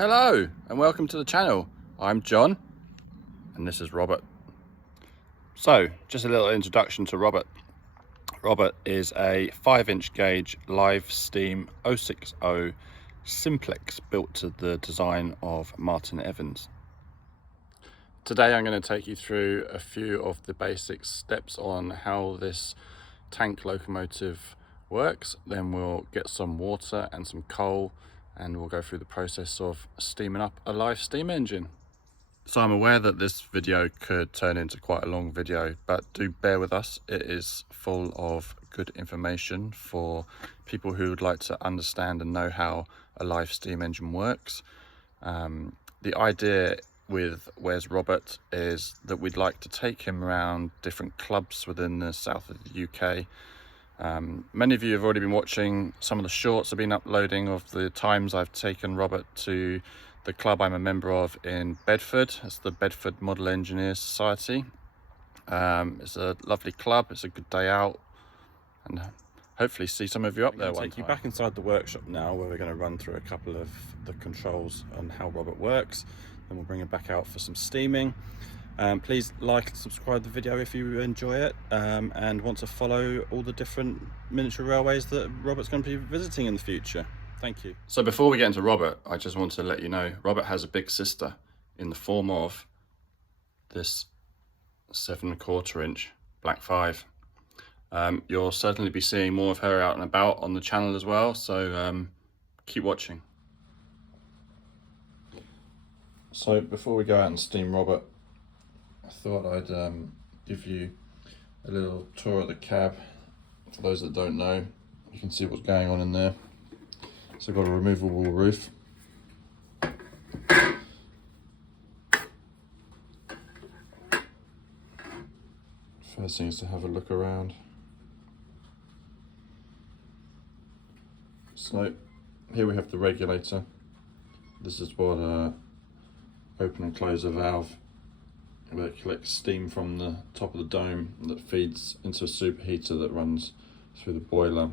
Hello and welcome to the channel. I'm John and this is Robert. So just a little introduction to Robert. Robert is a 5-inch gauge live steam 060 Simplex built to the design of Martin Evans. Today I'm going to take you through a few of the basic steps on how this tank locomotive works. Then we'll get some water and some coal and we'll go through the process of steaming up a live steam engine. So I'm aware that this video could turn into quite a long video, but do bear with us. It is full of good information for people who would like to understand and know how a live steam engine works. The idea with Where's Robert is that we'd like to take him around different clubs within the south of the UK. Many of you have already been watching some of the shorts I've been uploading of the times I've taken Robert to the club I'm a member of in Bedford. It's the Bedford Model Engineers Society. It's a lovely club, it's a good day out, and hopefully see some of you up there one time. Take you back inside the workshop now, where we're going to run through a couple of the controls on how Robert works, and we'll bring him back out for some steaming. Please like and subscribe the video if you enjoy it, and want to follow all the different miniature railways that Robert's going to be visiting in the future. Thank you. So before we get into Robert, I just want to let you know Robert has a big sister in the form of this 7¼ inch Black 5. You'll certainly be seeing more of her out and about on the channel as well, so keep watching. So before we go out and steam Robert, I thought I'd give you a little tour of the cab. For those that don't know, you can see what's going on in there. So I've got a removable roof. First thing is to have a look around. So here we have the regulator. This is what open and close a valve where it collects steam from the top of the dome that feeds into a superheater that runs through the boiler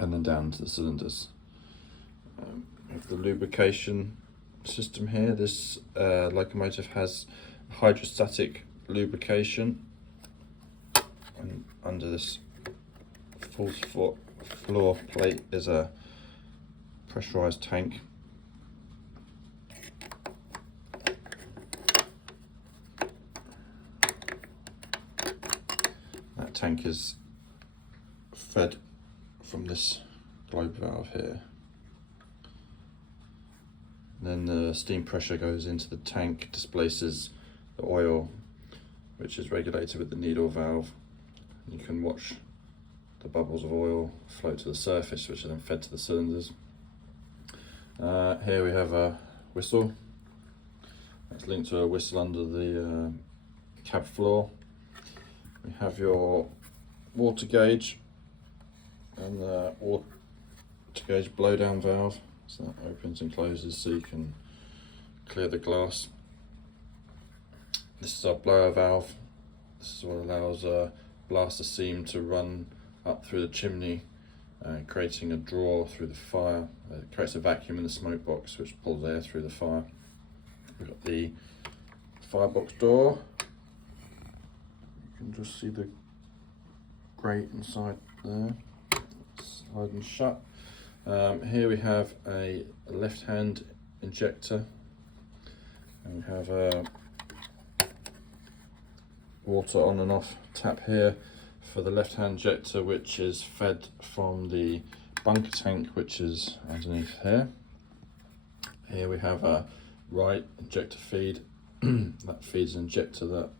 and then down to the cylinders. We have the lubrication system here. This locomotive has hydrostatic lubrication, and under this false floor plate is a pressurized tank. That tank is fed from this globe valve here. Then the steam pressure goes into the tank, displaces the oil, which is regulated with the needle valve. You can watch the bubbles of oil float to the surface, which are then fed to the cylinders. Here we have a whistle. That's linked to a whistle under the cab floor. We have your water gauge and the water gauge blowdown valve. So that opens and closes so you can clear the glass. This is our blower valve. This is what allows blaster steam to run up through the chimney, creating a draw through the fire. It creates a vacuum in the smoke box which pulls air through the fire. We've got the firebox door. You can just see the grate inside there. Slide and shut. Here we have a left-hand injector, and we have a water on and off tap here for the left-hand injector, which is fed from the bunker tank, which is underneath here. Here we have a right injector feed that feeds an injector that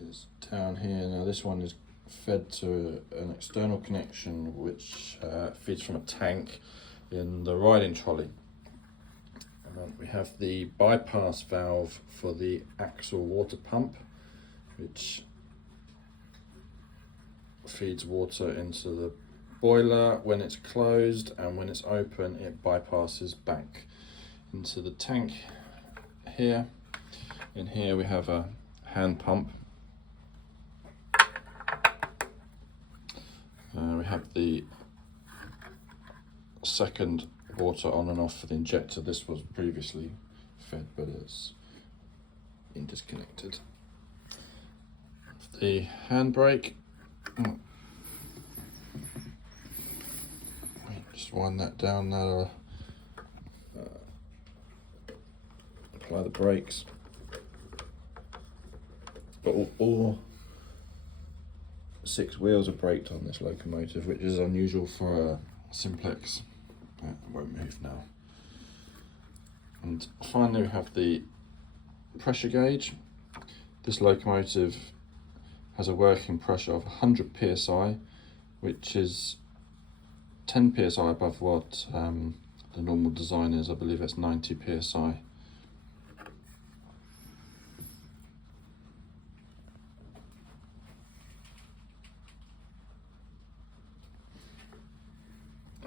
is down here. Now this one is fed to an external connection which feeds from a tank in the riding trolley. And we have the bypass valve for the axle water pump, which feeds water into the boiler when it's closed, and when it's open it bypasses back into the tank here. In here we have a hand pump. We have the second water on and off for the injector. This was previously fed, but it's been disconnected. The handbrake, just wind that down, that'll apply the brakes. But all 6 wheels are braked on this locomotive, which is unusual for a Simplex. It won't move now. And finally we have the pressure gauge. This locomotive has a working pressure of 100 psi, which is 10 psi above what the normal design is. I believe it's 90 psi.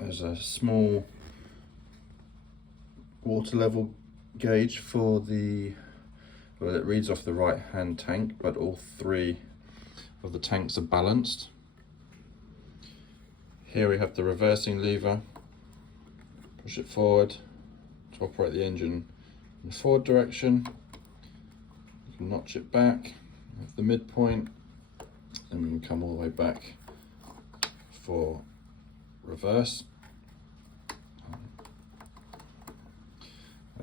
There's a small water level gauge for the, well, it reads off the right hand tank, but all 3 of the tanks are balanced. Here we have the reversing lever. Push it forward to operate the engine in the forward direction. You can notch it back at the midpoint, and we can come all the way back for reverse.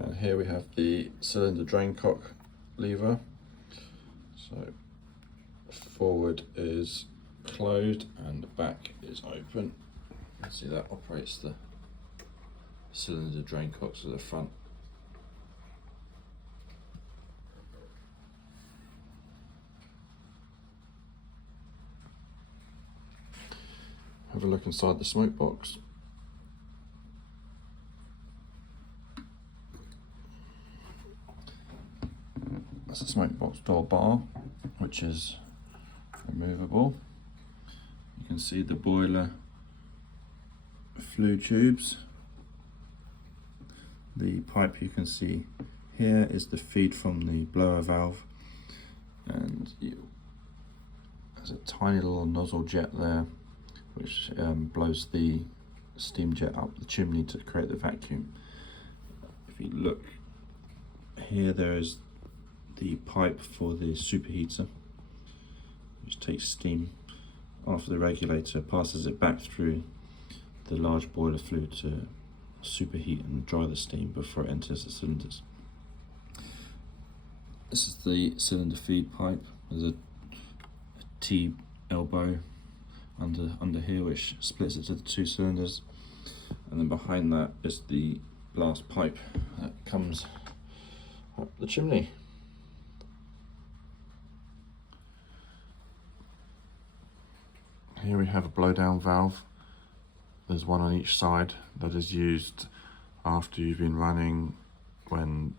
And here we have the cylinder drain cock lever. So forward is closed and the back is open. You can see that operates the cylinder drain cocks at the front. Have a look inside the smoke box. That's the smoke box door bar, which is removable. You can see the boiler flue tubes. The pipe you can see here is the feed from the blower valve, and there's a tiny little nozzle jet there which blows the steam jet up the chimney to create the vacuum. If you look here, there is the pipe for the superheater, which takes steam after the regulator, passes it back through the large boiler flue to superheat and dry the steam before it enters the cylinders. This is the cylinder feed pipe. There's a T elbow under here which splits it to the 2 cylinders, and then behind that is the blast pipe that comes up the chimney. Here we have a blowdown valve. There's one on each side that is used after you've been running. When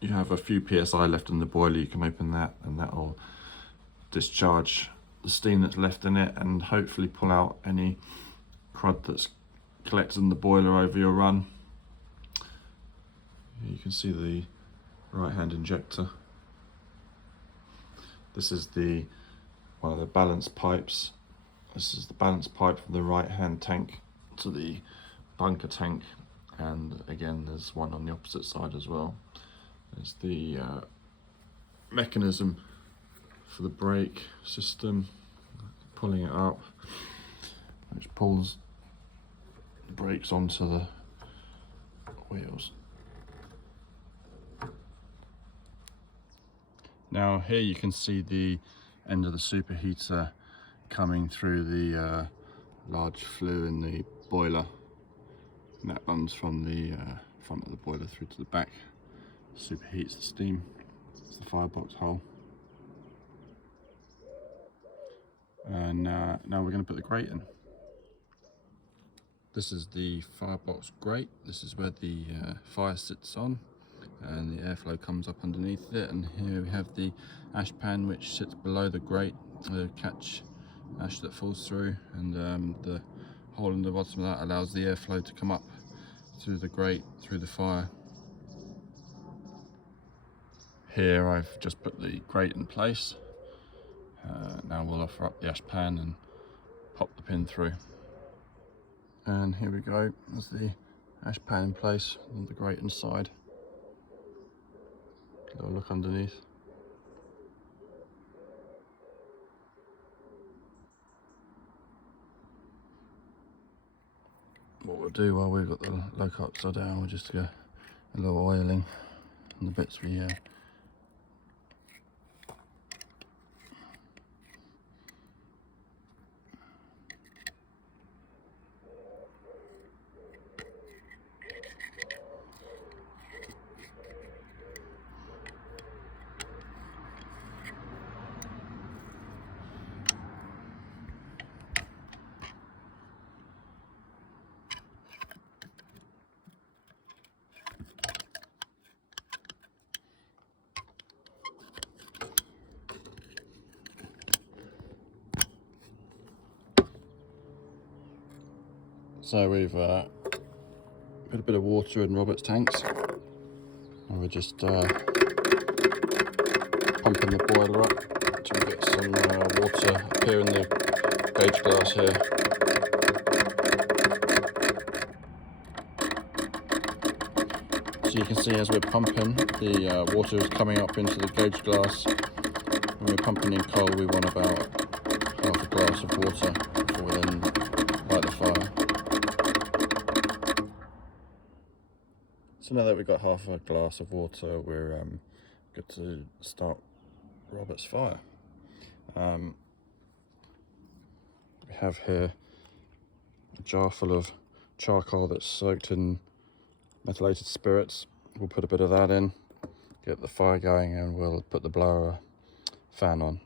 you have a few psi left in the boiler, you can open that and that will discharge the steam that's left in it and hopefully pull out any crud that's collected in the boiler over your run. You can see the right hand injector. This is one of the balance pipes. This is the balance pipe from the right hand tank to the bunker tank, and again there's one on the opposite side as well. There's the mechanism for the brake system, pulling it up, which pulls the brakes onto the wheels. Now here you can see the end of the superheater coming through the large flue in the boiler, and that runs from the front of the boiler through to the back, superheats the steam. It's the firebox hole. And now we're going to put the grate in. This is the firebox grate. This is where the fire sits on, and the airflow comes up underneath it. And here we have the ash pan, which sits below the grate to catch ash that falls through, and the hole in the bottom of that allows the airflow to come up through the grate, through the fire. Here I've just put the grate in place. Now we'll offer up the ash pan and pop the pin through. And here we go, there's the ash pan in place on the grate inside. Little look underneath. What we'll do while we've got the loco upside down, we'll just go a little oiling on the bits we So we've put a bit of water in Robert's tanks, and we're just pumping the boiler up to get some water up here in the gauge glass here. So you can see as we're pumping, the water is coming up into the gauge glass. When we're pumping in coal, we want about half a glass of water before we then light the fire. So now that we've got half a glass of water, we're good to start Robert's fire. We have here a jar full of charcoal that's soaked in methylated spirits. We'll put a bit of that in, get the fire going, and we'll put the blower fan on.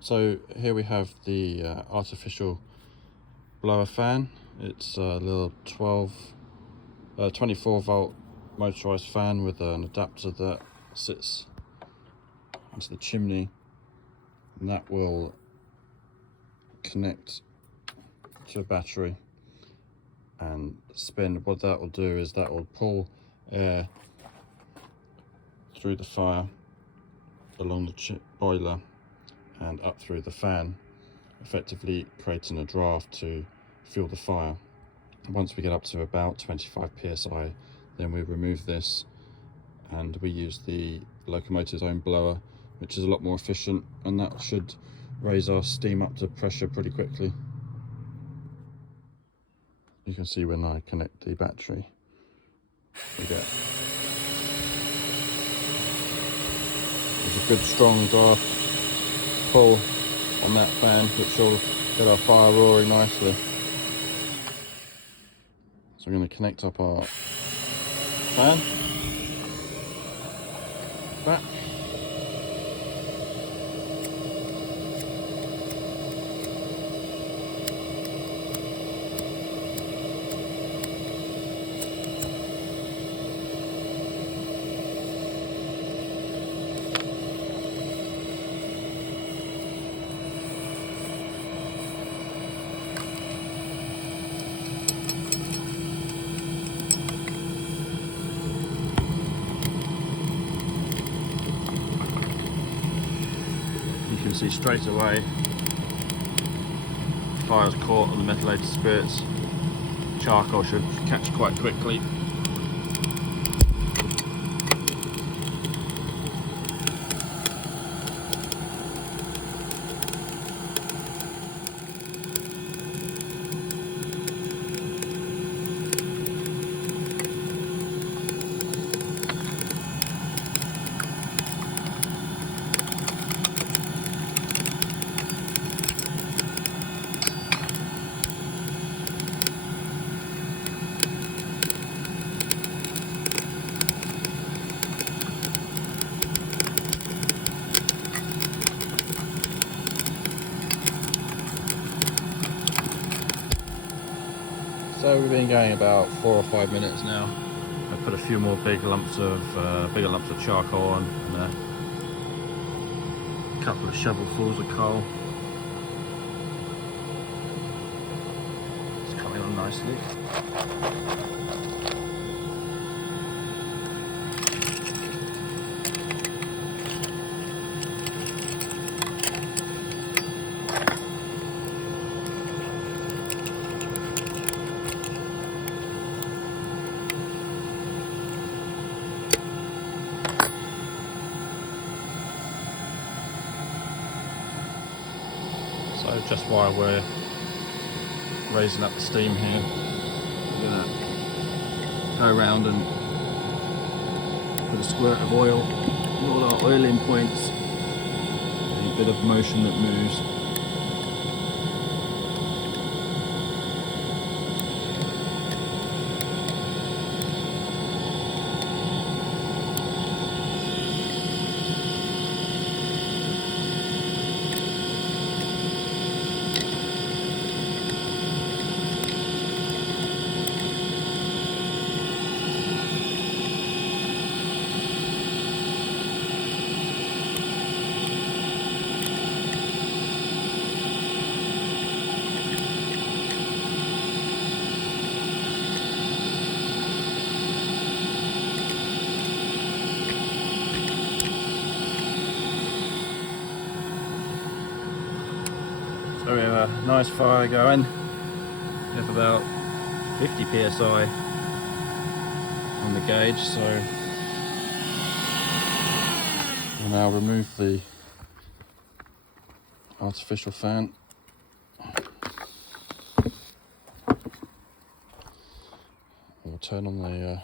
So here we have the artificial blower fan. It's a little 24 volt motorized fan with an adapter that sits into the chimney, and that will connect to a battery and spin. What that will do is that will pull air through the fire along the boiler and up through the fan, effectively creating a draft to fuel the fire. Once we get up to about 25 psi, then we remove this and we use the locomotive's own blower, which is a lot more efficient, and that should raise our steam up to pressure pretty quickly. You can see when I connect the battery, we get there's a good strong draft pull on that fan, which will get our fire roaring nicely. So I'm going to connect up our fan back. You can see straight away fire's caught on the methylated spirits. Charcoal should catch quite quickly. So we've been going about 4 or 5 minutes now. I put a few more bigger lumps of charcoal on, and a couple of shovelfuls of coal. It's coming on nicely. So just while we're raising up the steam here, we're going to go around and put a squirt of oil in all our oiling points. A bit of motion that moves. So we have a nice fire going. We have about 50 psi on the gauge, so we'll now remove the artificial fan. We'll turn on the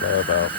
blower valve.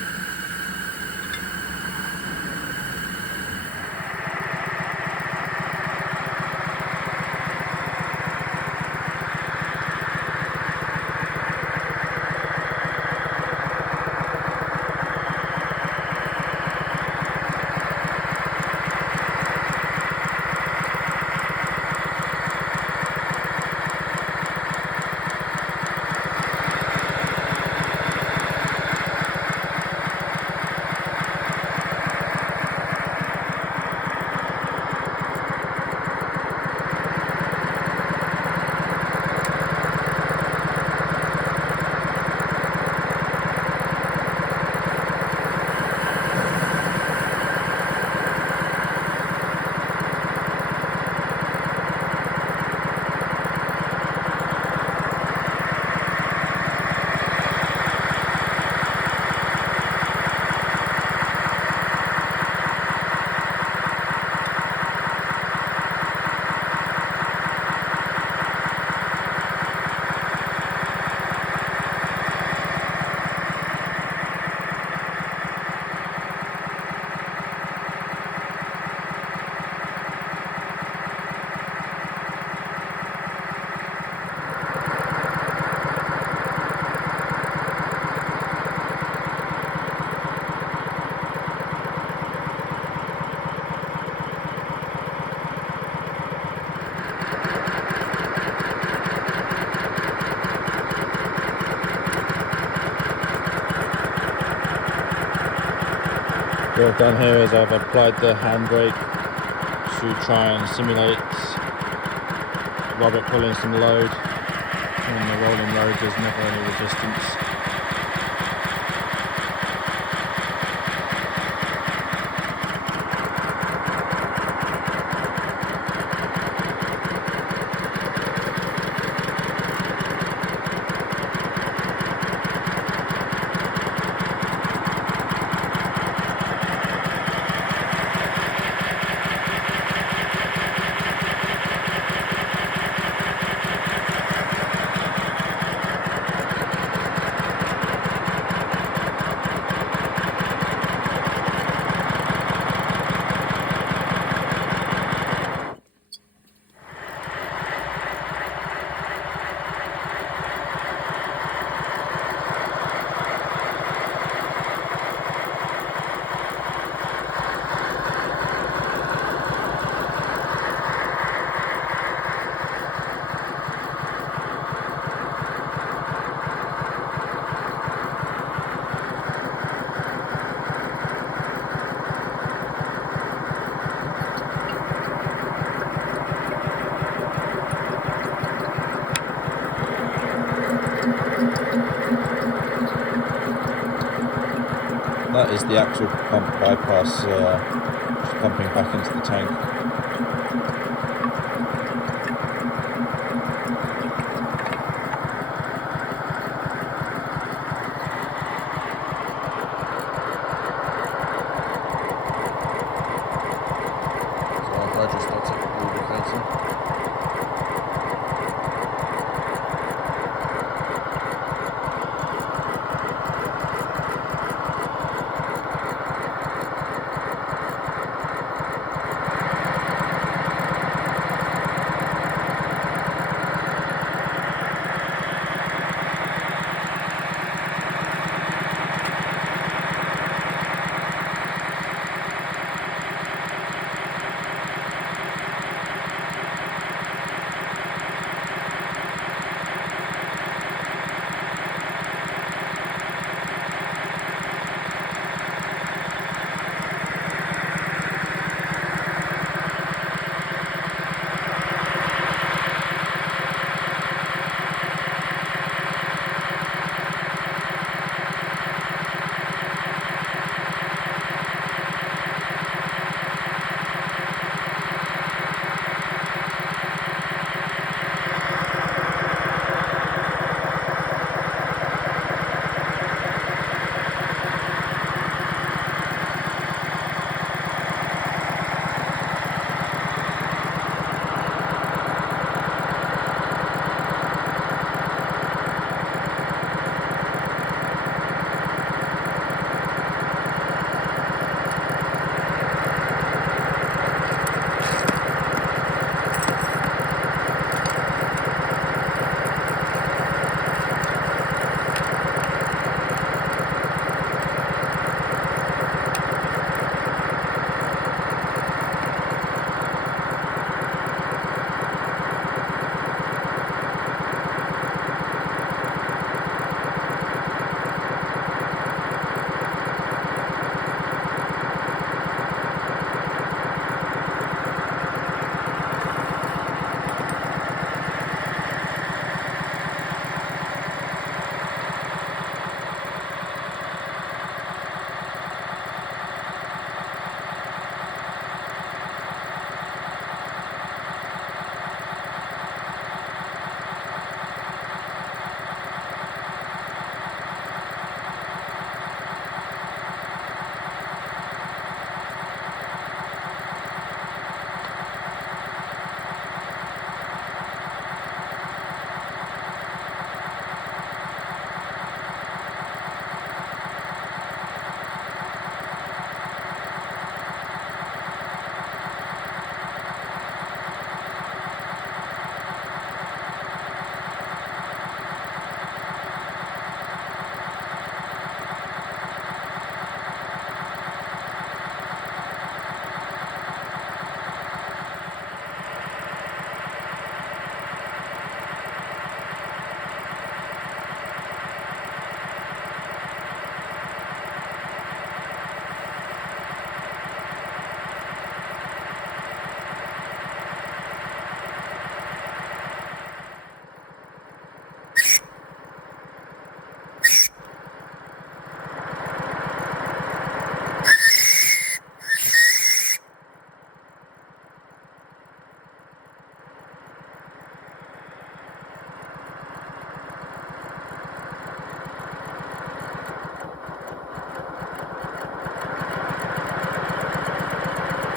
What I've done here is I've applied the handbrake to try and simulate Robert pulling some load. On the rolling road there's never any resistance. That is the actual pump bypass just pumping back into the tank. So our hydrostatic lubricator.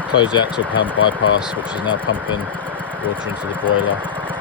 Close the actual pump bypass, which is now pumping water into the boiler.